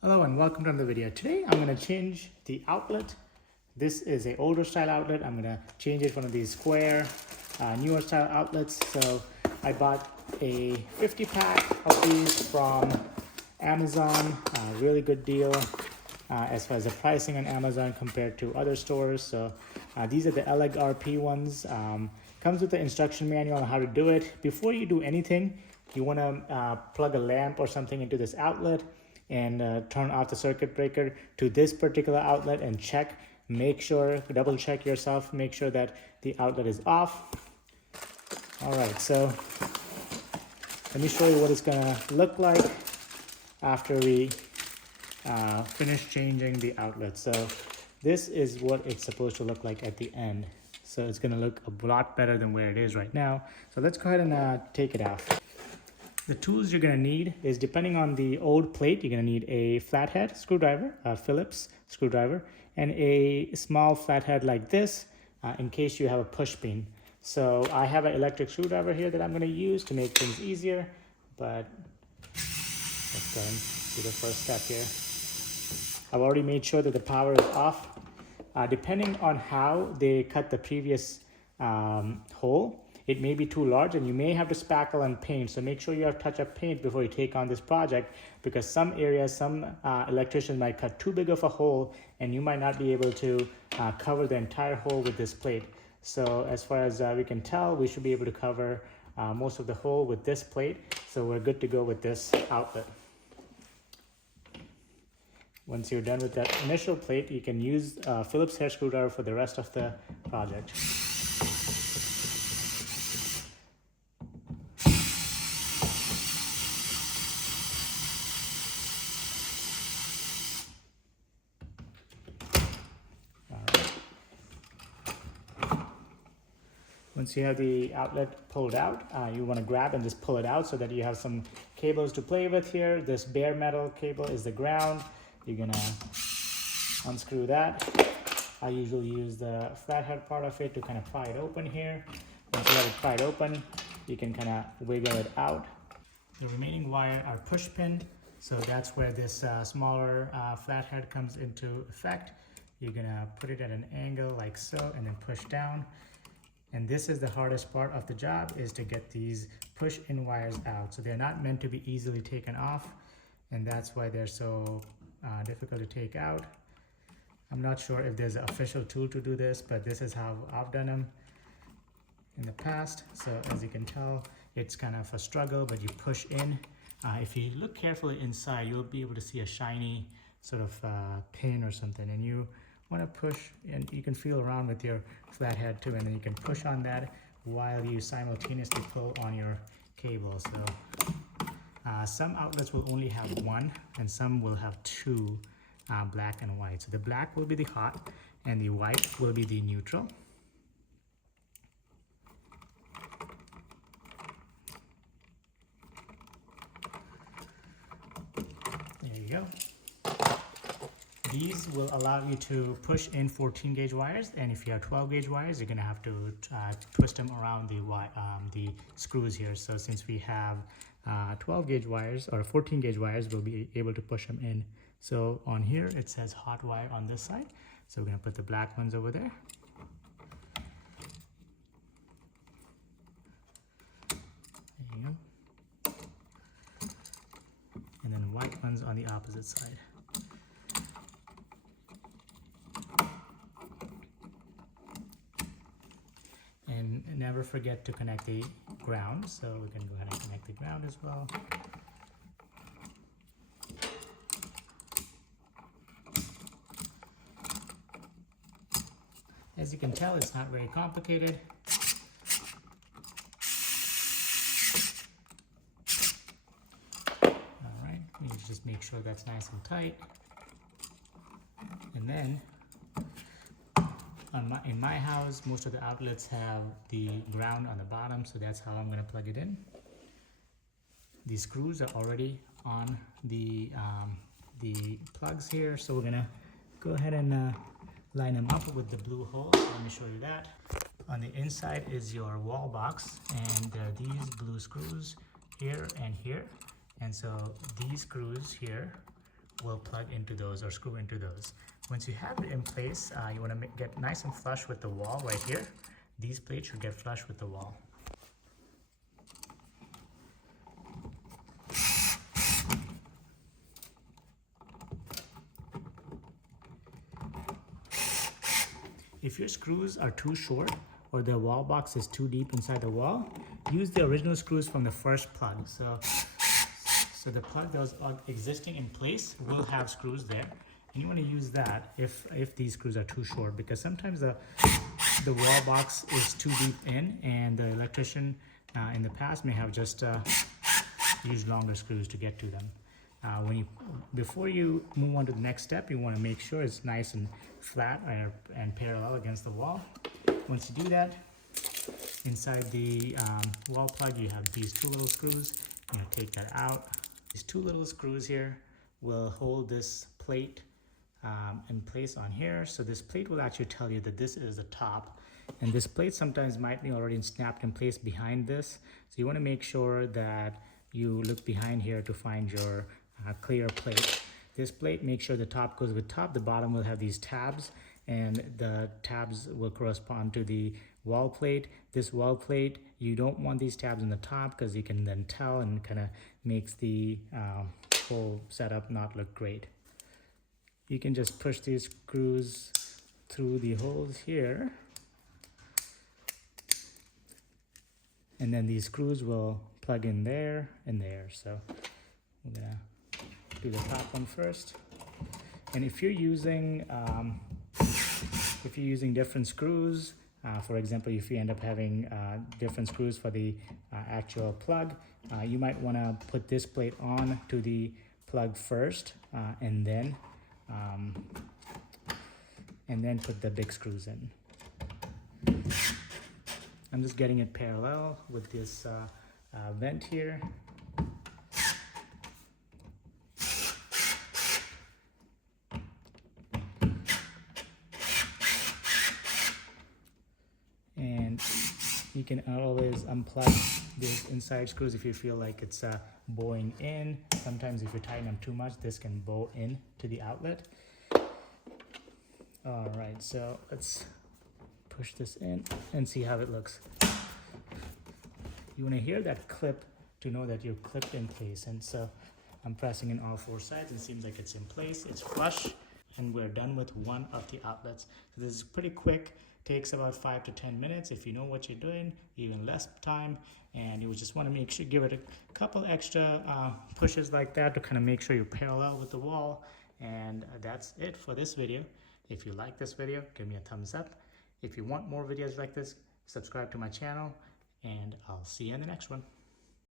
Hello and welcome to the video. Today I'm going to change the outlet. This is an older style outlet. I'm going to change it for one of these square, newer style outlets. So I bought a 50 pack of these from Amazon. Really good deal as far as the pricing on Amazon compared to other stores. So these are the ELEGRP ones. Comes with the instruction manual on how to do it. Before you do anything, you want to plug a lamp or something into this outlet and turn off the circuit breaker to this particular outlet and check, make sure, double check yourself, make sure that the outlet is off. All right, so let me show you what it's gonna look like after we finish changing the outlet. So this is what it's supposed to look like at the end. So it's gonna look a lot better than where it is right now. So let's go ahead and take it out. The tools you're going to need is, depending on the old plate, you're going to need a flathead screwdriver, a Phillips screwdriver, and a small flathead like this in case you have a push pin. So I have an electric screwdriver here that I'm going to use to make things easier, but let's go and do the first step here. I've already made sure that the power is off. Depending on how they cut the previous hole, it may be too large and you may have to spackle and paint. So make sure you have touch-up paint before you take on this project, because some areas, some electricians might cut too big of a hole and you might not be able to cover the entire hole with this plate. So as far as we can tell, we should be able to cover most of the hole with this plate. So we're good to go with this outlet. Once you're done with that initial plate, you can use Phillips hair screwdriver for the rest of the project. Once you have the outlet pulled out, you want to grab and just pull it out so that you have some cables to play with here. This bare metal cable is the ground. You're going to unscrew that. I usually use the flathead part of it to kind of pry it open here. Once you have it pried open, you can kind of wiggle it out. The remaining wire are push pinned, so that's where this smaller flathead comes into effect. You're going to put it at an angle like so and then push down. And this is the hardest part of the job, is to get these push-in wires out. So they're not meant to be easily taken off, and that's why they're so difficult to take out. I'm not sure if there's an official tool to do this, but this is how I've done them in the past. So as you can tell, it's kind of a struggle, but you push in. If you look carefully inside, you'll be able to see a shiny sort of pin or something, and you want to push, and you can feel around with your flathead too, and then you can push on that while you simultaneously pull on your cable. So some outlets will only have one and some will have two, black and white. So the black will be the hot and the white will be the neutral. There you go. These will allow you to push in 14 gauge wires, and if you have 12 gauge wires, you're going to have to twist them around the screws here. So since we have 12 gauge wires or 14 gauge wires, we'll be able to push them in. So on here it says hot wire on this side, so we're going to put the black ones over there. There you go. And then white ones on the opposite side. And never forget to connect the ground, so we can go ahead and connect the ground as well. As you can tell, it's not very complicated. All right, you just make sure that's nice and tight. And then in my house, most of the outlets have the ground on the bottom, so that's how I'm going to plug it in. The screws are already on the plugs here, so we're going to go ahead and line them up with the blue hole. Let me show you that. On the inside is your wall box, and there are these blue screws here and here. And so these screws here will plug into those or screw into those. Once you have it in place, you want to get nice and flush with the wall right here. These plates should get flush with the wall. If your screws are too short or the wall box is too deep inside the wall, use the original screws from the first plug. So the plug that was existing in place will have screws there, and you want to use that if these screws are too short, because sometimes the wall box is too deep in, and the electrician in the past may have just used longer screws to get to them. Before you move on to the next step, you want to make sure it's nice and flat and parallel against the wall. Once you do that, inside the wall plug you have these two little screws. You take that out. These two little screws here will hold this plate in place on here. So this plate will actually tell you that this is the top, and this plate sometimes might be already snapped in place behind this. So you want to make sure that you look behind here to find your clear plate. This plate, make sure the top goes with top, the bottom will have these tabs, and the tabs will correspond to the wall plate. This wall plate, you don't want these tabs in the top because you can then tell, and kind of makes the whole setup not look great. You can just push these screws through the holes here, and then these screws will plug in there and there. So we're gonna do the top one first. And if you're using different screws, for example, if you end up having different screws for the actual plug, you might want to put this plate on to the plug first, and then put the big screws in. I'm just getting it parallel with this vent here. And you can always unplug these inside screws if you feel like it's bowing in. Sometimes if you tighten them too much, this can bow in to the outlet. All right, so let's push this in and see how it looks. You want to hear that clip to know that you're clipped in place. And so I'm pressing in all four sides, and it seems like it's in place, it's flush, and we're done with one of the outlets. So this is pretty quick, takes about 5 to 10 minutes. If you know what you're doing, even less time, and you just want to make sure, give it a couple extra pushes like that to kind of make sure you're parallel with the wall. And that's it for this video. If you like this video, give me a thumbs up. If you want more videos like this, subscribe to my channel, and I'll see you in the next one.